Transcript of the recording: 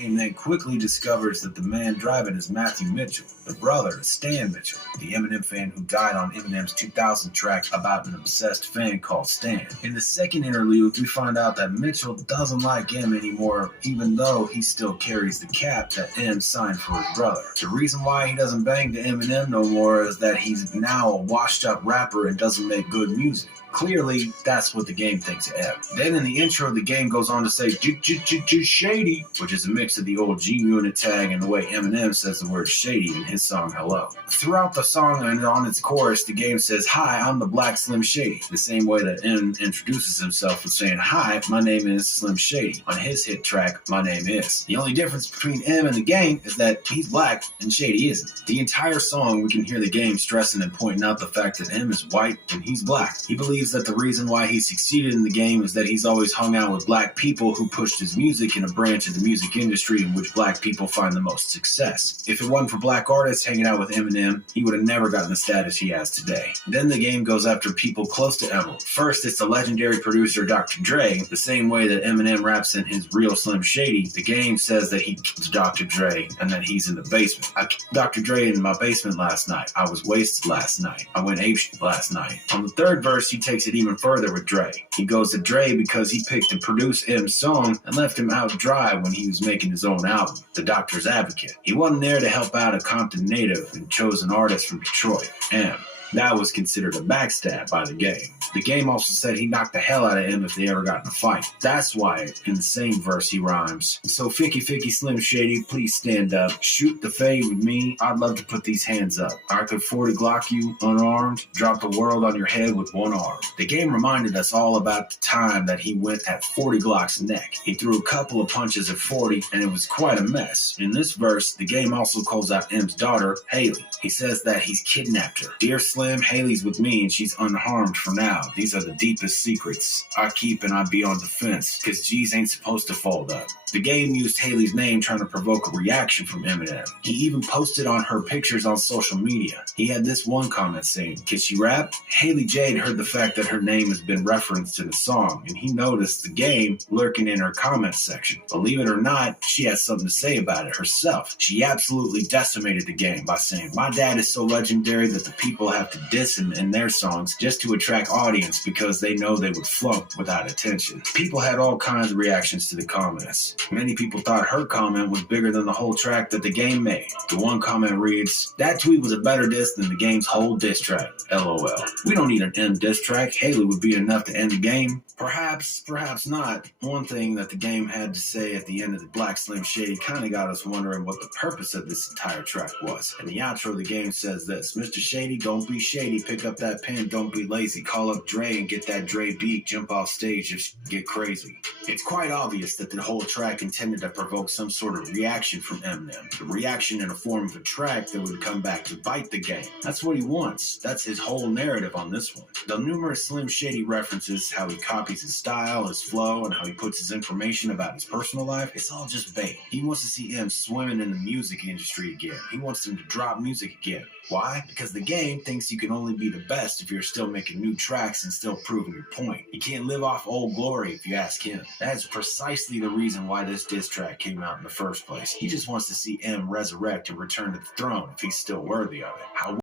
Game then quickly discovers that the man driving is Matthew Mitchell, the brother of Stan Mitchell, the Eminem fan who died on Eminem's 2000 track about an obsessed fan called Stan. In the second interlude, we find out that Mitchell doesn't like M anymore, even though he still carries the cap that M signed for his brother. The reason why he doesn't bang to Eminem no more is that he's now a washed-up rapper and doesn't make good music. Clearly, that's what the game thinks of M. Then in the intro, the game goes on to say shady, which is a mix of the old G-Unit tag and the way Eminem says the word shady in his song Hello. Throughout the song and on its chorus, the game says, "Hi, I'm the Black Slim Shady," the same way that M introduces himself with saying, "Hi, my name is Slim Shady." On his hit track, "My Name Is." The only difference between M and the game is that he's black and Shady isn't. The entire song, we can hear the game stressing and pointing out the fact that M is white and he's black. He believes that the reason why he succeeded in the game is that he's always hung out with black people who pushed his music in a branch of the music industry in which black people find the most success. If it wasn't for black artists hanging out with Eminem, he would have never gotten the status he has today. Then the game goes after people close to Eminem. First, it's the legendary producer Dr. Dre. The same way that Eminem raps in his Real Slim Shady, the game says that he kills Dr. Dre and that he's in the basement. "I killed Dr. Dre in my basement last night. I was wasted last night. I went apeshit last night." On the third verse, he takes it even further with Dre. He goes to Dre because he picked to produce M's song and left him out dry when he was making his own album, The Doctor's Advocate. He wasn't there to help out a Compton native and chose an artist from Detroit, M. That was considered a backstab by the game. The game also said he knocked the hell out of him if they ever got in a fight. That's why, in the same verse, he rhymes, "So Ficky Slim Shady, please stand up. Shoot the fade with me. I'd love to put these hands up. I could 40 Glock you unarmed, drop the world on your head with one arm." The game reminded us all about the time that he went at 40 Glock's neck. He threw a couple of punches at 40, and it was quite a mess. In this verse, the game also calls out M's daughter, Haley. He says that he's kidnapped her. "Dear Slim, Haley's with me and she's unharmed for now. These are the deepest secrets I keep and I be on defense, cause G's ain't supposed to fold up." The game used Haley's name trying to provoke a reaction from Eminem. He even posted on her pictures on social media. He had this one comment saying, "Can she rap?" Haley Jade heard the fact that her name has been referenced in the song, and he noticed the game lurking in her comment section. Believe it or not, she has something to say about it herself. She absolutely decimated the game by saying, "My dad is so legendary that the people have to diss him in their songs just to attract audience because they know they would flunk without attention." People had all kinds of reactions to the comments. Many people thought her comment was bigger than the whole track that the game made. The one comment reads, "That tweet was a better diss than the game's whole diss track. LOL. We don't need an M diss track. Haley would be enough to end the game." Perhaps, perhaps not. One thing that the game had to say at the end of the Black Slim Shady kind of got us wondering what the purpose of this entire track was. In the outro, the game says this, "Mr. Shady, don't be shady. Pick up that pen. Don't be lazy. Call up Dre and get that Dre beat. Jump off stage if get crazy." It's quite obvious that the whole track intended to provoke some sort of reaction from Eminem. A reaction in the form of a track that would come back to bite the game. That's what he wants. That's his whole narrative on this one. The numerous Slim Shady references, how he copies his style, his flow, and how he puts his information about his personal life, it's all just bait. He wants to see M swimming in the music industry again. He wants him to drop music again. Why? Because the game thinks you can only be the best if you're still making new tracks and still proving your point. You can't live off old glory if you ask him. That is precisely the reason why this diss track came out in the first place. He just wants to see M resurrect and return to the throne if he's still worthy of it. However,